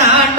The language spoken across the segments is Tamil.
ನಾಡ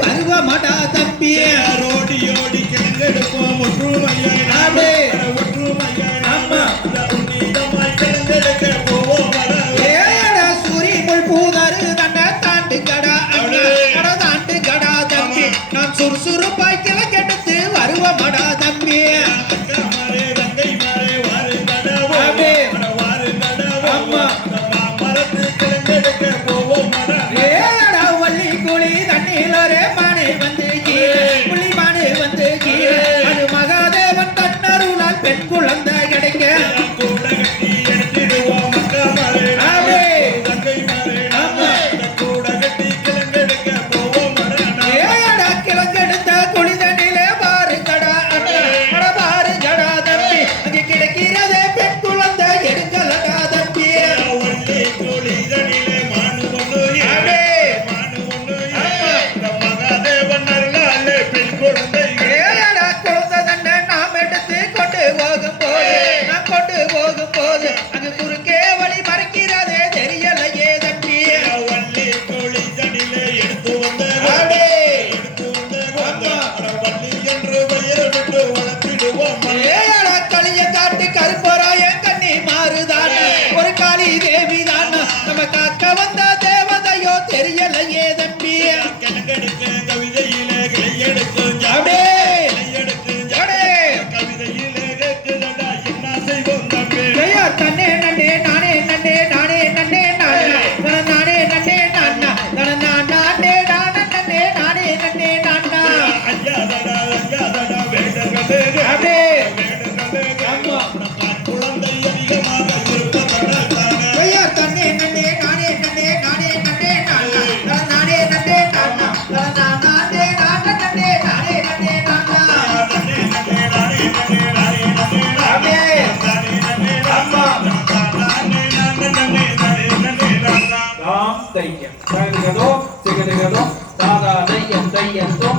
வருவமடா தம்பியே ரோடி ஓடி கிழங்கெடுப்போம் ஒற்றுமையாய் 고마워. புறப்பட்டு போகும் போது அங்கு குறுக்கே வழி மறைக்கிறதே தெரியலையே தட்டி வள்ளி கோழி தடியிலே எடுத்து வந்த எடுத்து வந்த வள்ளி என்று பெயர் விட்டு வளர்த்திடுவோம். ஏழா களிய காட்டு தேவிதான். நம்ம காக்க வந்த தேவதையோ தெரியலையே தம்பி. దయ్యం దయ్యం దయ్యంతో దయ్యంతో